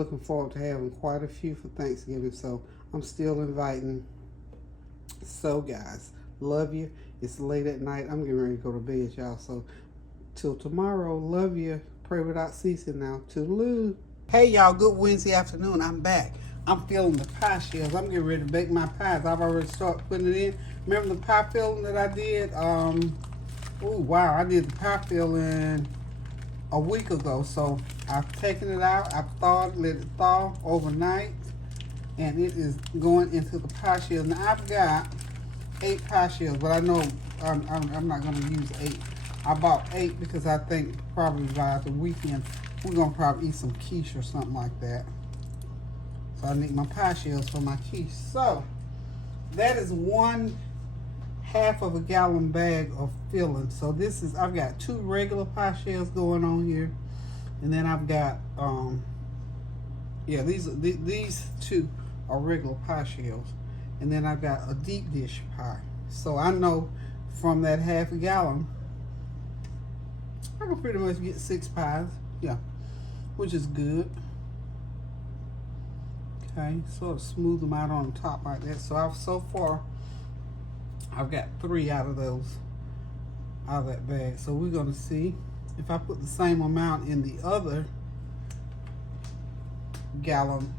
Looking forward to having quite a few for Thanksgiving, so I'm still inviting. So guys, love you. It's late at night. I'm getting ready to go to bed, y'all. So till tomorrow, love you. Pray without ceasing now. Toodaloo. Hey y'all, good Wednesday afternoon. I'm back. I'm filling the pie shells. I'm getting ready to bake my pies. I've already started putting it in. Remember the pie filling that I did? Oh wow, I did the pie filling a week ago. So I've taken it out. I've thawed, let it thaw overnight, and it is going into the pie shells. Now I've got 8 pie shells, but I know I'm not going to use 8. I bought 8 because I think probably by the weekend we're going to probably eat some quiche or something like that. So I need my pie shells for my quiche. So that is 1/2 of a gallon bag of filling. So this is, I've got 2 regular pie shells going on here, and then I've got these 2 are regular pie shells, and then I've got a deep dish pie. So I know from that 1/2 gallon I can pretty much get 6 pies, yeah, which is good. Okay, sort of smooth them out on the top like that. So so far I've got 3 out of those, out of that bag. So we're gonna see if I put the same amount in the other gallon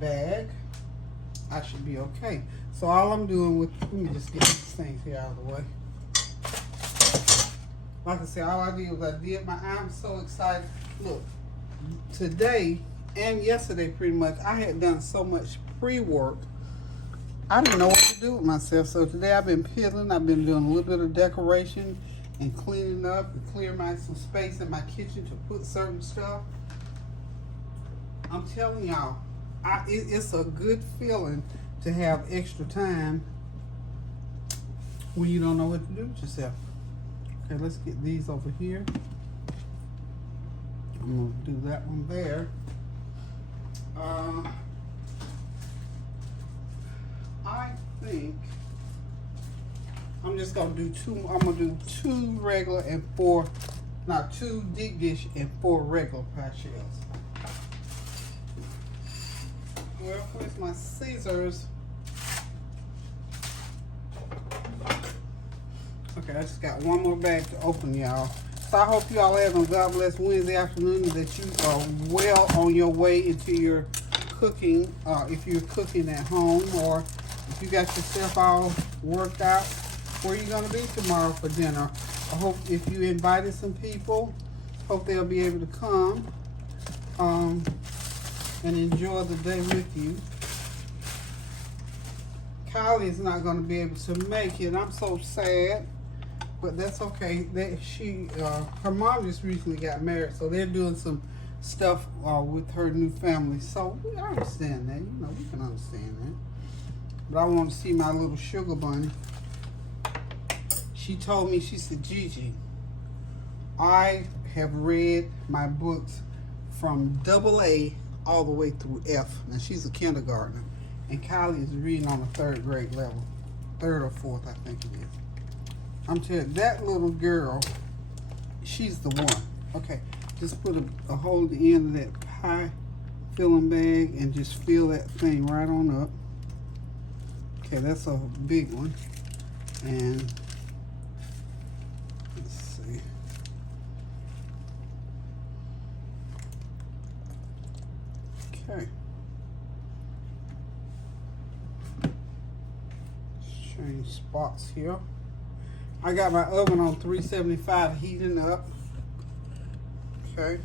bag, I should be okay. So all I'm doing with, let me just get these things here out of the way. Like I said, all I did was I'm so excited. Look, today and yesterday pretty much, I had done so much pre-work. I didn't know what to do with myself. So today I've been peeling, I've been doing a little bit of decoration and cleaning up and clearing some space in my kitchen to put certain stuff. I'm telling y'all, it's a good feeling to have extra time when you don't know what to do with yourself. Okay, let's get these over here. I'm gonna do that one there. I think I'm just gonna do 2. I'm gonna do 2 regular and 4, not 2 deep dish and 4 regular pie shells. Well, where's my scissors? Okay, I just got one more bag to open, y'all. So I hope you all having a God bless Wednesday afternoon, and that you are well on your way into your cooking, if you're cooking at home, or if you got yourself all worked out, where you going to be tomorrow for dinner. I hope if you invited some people, hope they'll be able to come and enjoy the day with you. Kylie is not going to be able to make it. I'm so sad, but that's okay. Her mom just recently got married, so they're doing some stuff with her new family. So I understand that. You know, we can understand that. But I want to see my little sugar bunny. She told me, she said, Gigi, I have read my books from AA all the way through F. Now she's a kindergartner, and Kylie is reading on the 3rd grade level, 3rd or 4th, I think it is. I'm telling you, that little girl, she's the one. Okay, just put a hole at the end of that pie filling bag and just fill that thing right on up. Okay, that's a big one. And let's see. Okay. Change spots here. I got my oven on 375 heating up. Okay.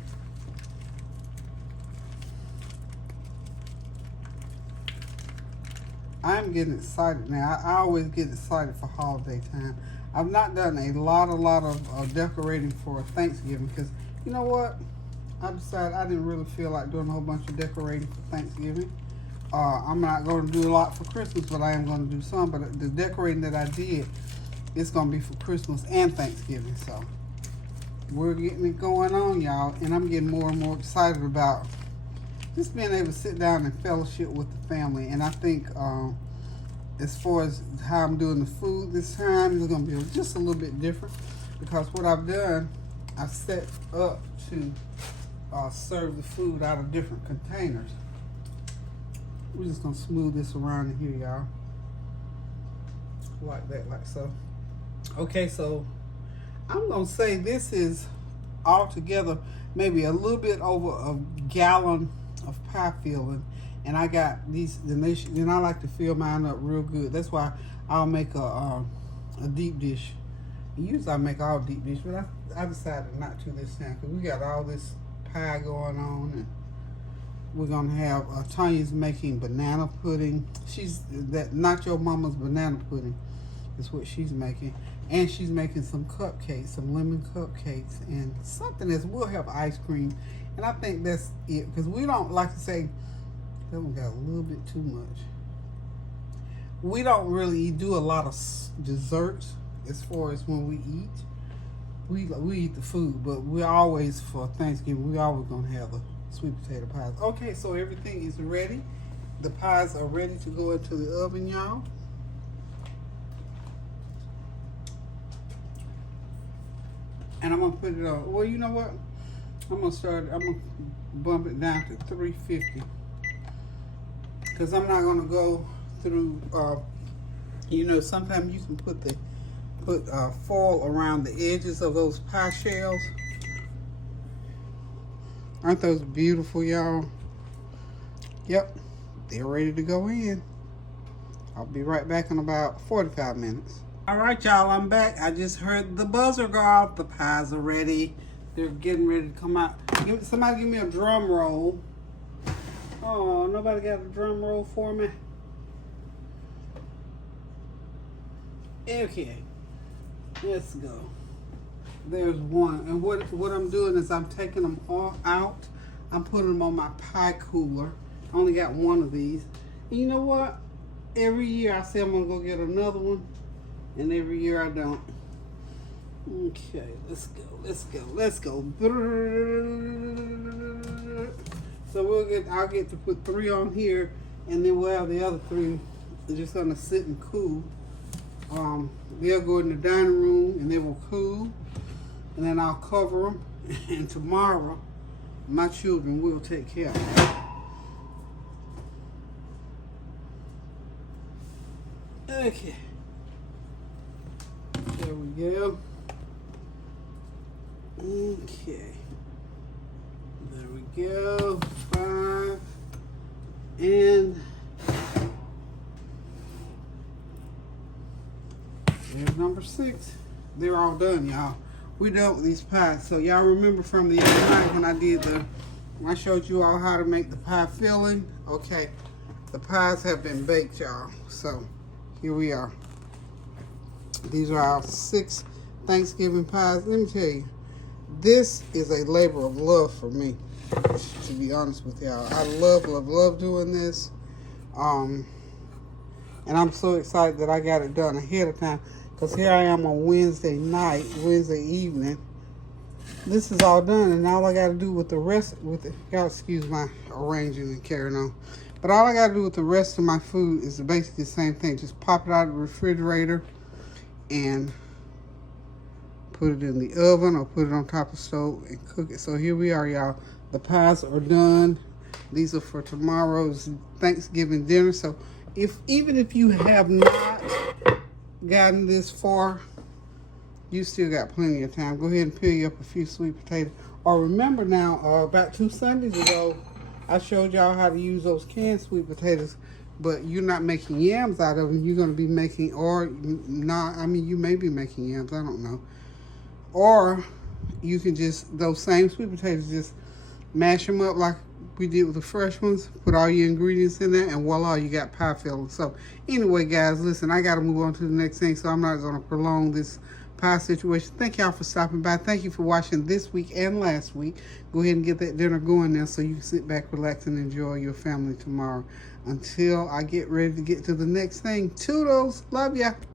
I'm getting excited now. I always get excited for holiday time. I've not done a lot of decorating for Thanksgiving because, you know what? I decided I didn't really feel like doing a whole bunch of decorating for Thanksgiving. I'm not going to do a lot for Christmas, but I am going to do some. But the decorating that I did, it's going to be for Christmas and Thanksgiving. So we're getting it going on, y'all. And I'm getting more and more excited about just being able to sit down and fellowship with the family. And I think as far as how I'm doing the food this time, it's going to be just a little bit different. Because what I've done, I've set up to serve the food out of different containers. We're just gonna smooth this around in here, y'all. Like that, like so. Okay, so I'm gonna say this is altogether maybe a little bit over a gallon of pie filling, and I got these. Then I like to fill mine up real good. That's why I'll make a deep dish. Usually I make all deep dish, but I decided not to this time because we got all this pie going on, and we're gonna have Tanya's making banana pudding. She's not your mama's banana pudding is what she's making, and she's making some cupcakes, some lemon cupcakes, and something else. We'll have ice cream, and I think that's it because we don't like to say that one got a little bit too much. We don't really do a lot of desserts as far as when we eat. We eat the food, but we always, for Thanksgiving, we always gonna have the sweet potato pies. Okay, so everything is ready. The pies are ready to go into the oven, y'all. And I'm gonna put it on. Well, you know what? I'm gonna bump it down to 350 because I'm not gonna go through. You know, sometimes you can put foil around the edges of those pie shells. Aren't those beautiful, y'all? Yep, they're ready to go in. I'll be right back in about 45 minutes. All right, y'all, I'm back. I just heard the buzzer go off. The pies are ready. They're getting ready to come out. Somebody give me a drum roll. Oh, nobody got a drum roll for me? Okay, let's go. There's one. And what I'm doing is I'm taking them all out. I'm putting them on my pie cooler. I only got one of these. And you know what? Every year I say I'm going to go get another one. And every year I don't. Okay, let's go. So I'll get to put 3 on here, and then we'll have the other 3 just gonna sit and cool. They'll go in the dining room and they will cool, and then I'll cover them. And tomorrow, my children will take care of them. Okay. There we go. Okay. There we go. 5. And there's number 6. They're all done, y'all. We done with these pies. So y'all remember from the other night when I showed you all how to make the pie filling. Okay. The pies have been baked, y'all. So here we are. These are our 6 Thanksgiving pies. Let me tell you, this is a labor of love for me, to be honest with y'all. I love doing this. And I'm so excited that I got it done ahead of time, because here I am on Wednesday evening. This is all done, and all I got to do with the rest, y'all excuse my arranging and carrying on. But all I got to do with the rest of my food is basically the same thing. Just pop it out of the refrigerator and put it in the oven or put it on top of the stove and cook it. So here we are, y'all. The pies are done. These are for tomorrow's Thanksgiving dinner. So even if you have not gotten this far, you still got plenty of time. Go ahead and peel you up a few sweet potatoes. Or remember now, about 2 Sundays ago, I showed y'all how to use those canned sweet potatoes, but you're not making yams out of them. You're going to be making, or not, I mean, you may be making yams, I don't know. Or you can just, those same sweet potatoes, just mash them up like we did with the fresh ones, put all your ingredients in there, and voila, you got pie filling. So anyway, guys, listen, I got to move on to the next thing, so I'm not going to prolong this pie situation. Thank y'all for stopping by. Thank you for watching this week and last week. Go ahead and get that dinner going now so you can sit back, relax, and enjoy your family tomorrow. Until I get ready to get to the next thing, toodles. Love ya.